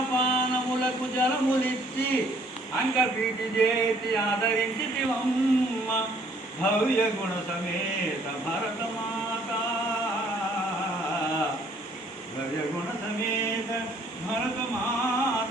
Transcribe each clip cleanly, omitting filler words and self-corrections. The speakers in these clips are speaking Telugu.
అన్నపానములకు జలములిచ్చి అంకపీటి చేతి ఆదరించితివమ్మ భవ్య గుణ సమేత భరతమాత భవ్య గుణ సమేత భరతమాత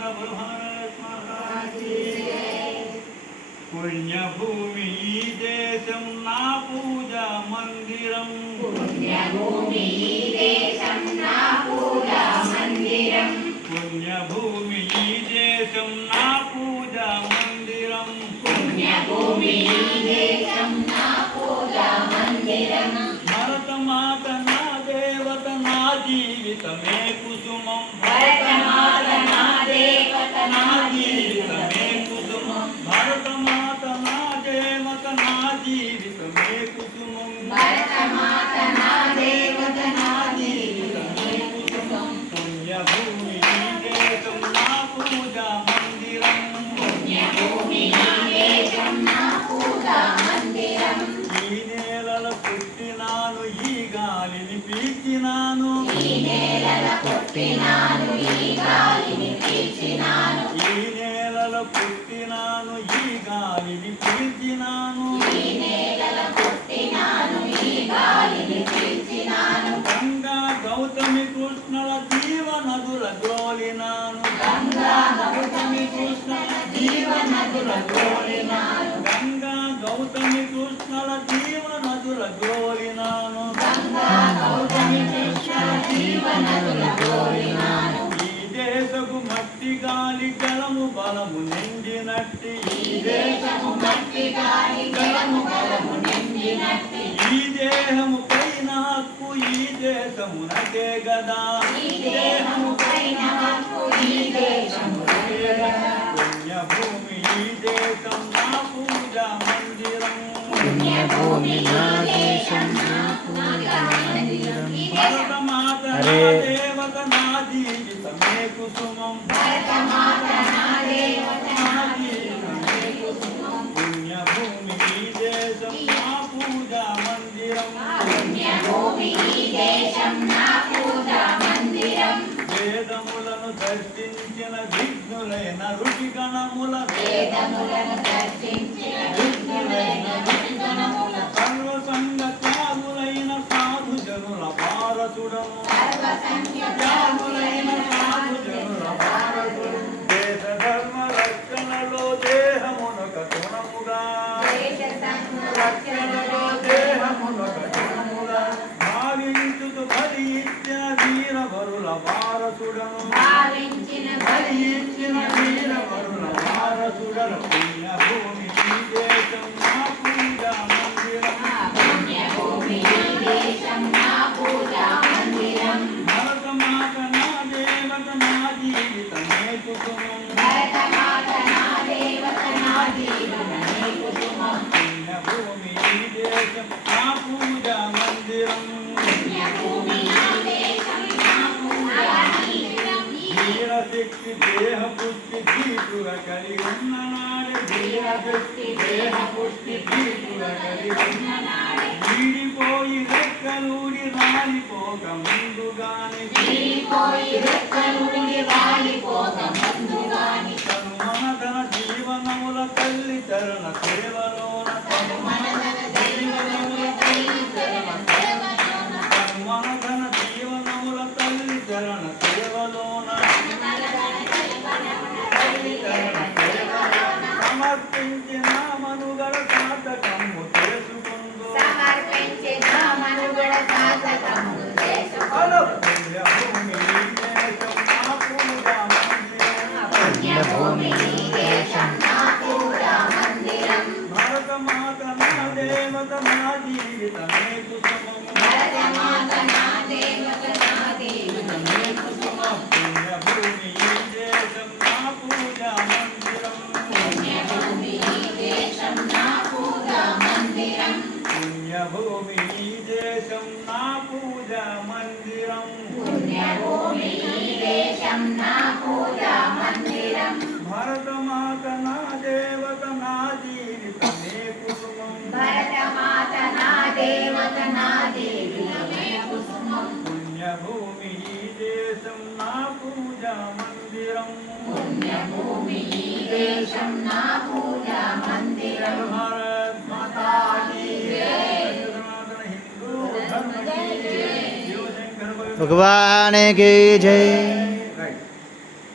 పుణ్యభూమి ఈ దేశం నా పూజా మందిరం పుణ్యభూమి ఈ దేశం నా పూజా మందిరం పుణ్యభూమి ఈ దేశం నా పూజా మందిరం పుణ్యభూమి ఈ దేశం నా పూజా మందిరం భరతమాత నా దేవత నా జీవితమే కుసుమం భరతమాత నా దేవత నా నా జీవితమే కుసుమం భరతమాత నా దేవత నా జీవితమే కుసుమం భరతమాత నా దేవత నా జీవితమే కుసుమం పుణ్యభూమి ఈ దేశం నా పూజా మందిరం పుణ్యభూమి ఈ దేశం నా పూజా మందిరం ఈ నేలలో పుట్టినాను ఈ గాలిని పీల్చినాను ఈ నేలల పుట్టినాను ఈ గాలిని పీల్చినాను ఈ నేలలో పుట్టినాను ఈ గాలిని పీల్చినాను ఈ నేలల పుట్టినాను ఈ గాలిని పీల్చినాను గంగా గౌతమి కృష్ణల జీవనదుల గ్రోలినాను గంగా గౌతమి కృష్ణల జీవనదుల గ్రోలినాను గంగా గౌతమి కృష్ణల జీవనదుల గ్రోలినాను గంగా గౌతమి కృష్ణల జీవనదుల గ్రోలినాను ఈ దేశపు మట్టి గాలి జలము బలము నిండినట్టి ఈ దేశము మట్టి గాలి జలము బలము నిండినట్టి ఈ దేహము పైన హక్కు ఈ దేశమునకే గదా ఈ దేహము పైన హక్కు ఈ దేశమునకే గదా. పుణ్యభూమి ఈ దేశం నా పూజా మందిరం పుణ్యభూమి ఈ దేశం నా పూజా మందిరం ఈ దేశం భరతమాత నా దేవత నా జీవితమే కుసుమం భరతమాత నా దేవత నా జీవితమే కుసుమం పుణ్యభూమి ఈ దేశం నా పూజా మందిరం పుణ్యభూమి ఈ దేశం నా పూజా మందిరం వేదములను దర్శించిన విఘ్నులైన ఋషిగణముల వేదములను దర్శించిన విఘ్నులైన ఋషిగణముల సర్వసంగ త్యాగులైన సాధు జనుల భారతుడము సర్వసంఖ్య త్యాగులైన సాధు జనుల భారతుడు దేశ ధర్మ రక్షణలో దేహమునొక గుణముగా దేశ సంరక్షణలో దేహమునొక గుణముగా భావించుతు బలి ఇచ్చిన వీరవరుల భారతుడను భావించిన బలి ఇచ్చిన వీరవరుల భారతుడను పుణ్యభూమి ఈ దేశం నా పూజా మందిరం పుణ్యభూమి ఈ దేశం నా పూజా మందిరం భరతమాత నా దేవత నా జీవితమే కుసుమం భరతమాత నా దేవత నా జీవనమే కుసుమం పుణ్యభూమి ఈ దేశం నా పూజా మందిరం పుణ్యభూమి ఈ దేశం నా పూజా మందిరం వీరశక్తి దేహ పుష్టి ధీటుగా కలిగి ఉన్న నాడే వీరశక్తి దేహ పుష్టి ధీటుగా కలిగి ఉన్న నాడే వీడిపోయి రెక్కలూడి రాలిపోక ముందుగానే వీడిపోయి రెక్కలూడి రాలిపోక ముందుగాని తను మనధన జీవనముల తల్లి చరణ సేవలోన తను మనధన జీవనముల తల్లి చరణ తను మనధన జీవనముల తల్లి చరణ సేవలోన తల్లి చరణ సేవలోన సమర్పించిన మనుగడ సాధకము చేసుకుందు సమర్పించిన మనుగడ సాధకము హలో పుణ్యభూమి ఈ దేశం నా పూజా మందిరం పుణ్యభూమి ఈ దేశం నా పూజా మందిరం భరతమాత నా దేవత నా జీవితమే కుసుమం భరతమాత నా దేవత నా జీవనమే కుసుమం పుణ్యభూమి ఈ దేశం నా పూజా మందిరం పుణ్యభూమి ఈ దేశం నా పూజా మందిరం పుణ్యభూమి ఈ దేశం నా పూజా మందిరం పుణ్యభూమి ఈ దేశం నా పూజా మందిరం భరతమాత నా దేవత నా జీవితమే కుసుమం భరతమాత నా దేవత నా జీవనమే కుసుమం పుణ్యభూమి ఈ దేశం దేశం నా పూజా మందిరం పుణ్యభూమి ఈ దేశం నా పూజా మందిరం భారత్ మాతా కీ జై సనాతన హిందూ ధర్మ కీ జై శివశంకర भगवान की जय।